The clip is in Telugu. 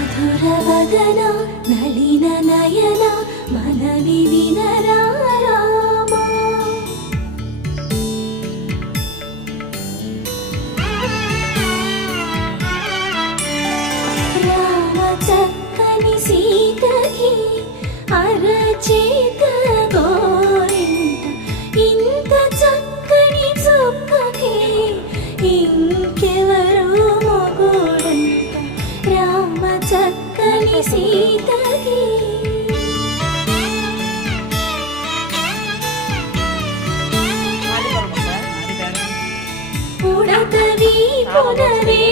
మధురవదన నళిన నయన మనవి వినరా రామా. రామ చక్కని సీతకి అరచేత గోరింట ఇంత చక్కని చుక్కకి ఇంకెవరు మొగుడంట. రామ చక్కని సీతకి ఉడతవి పునవే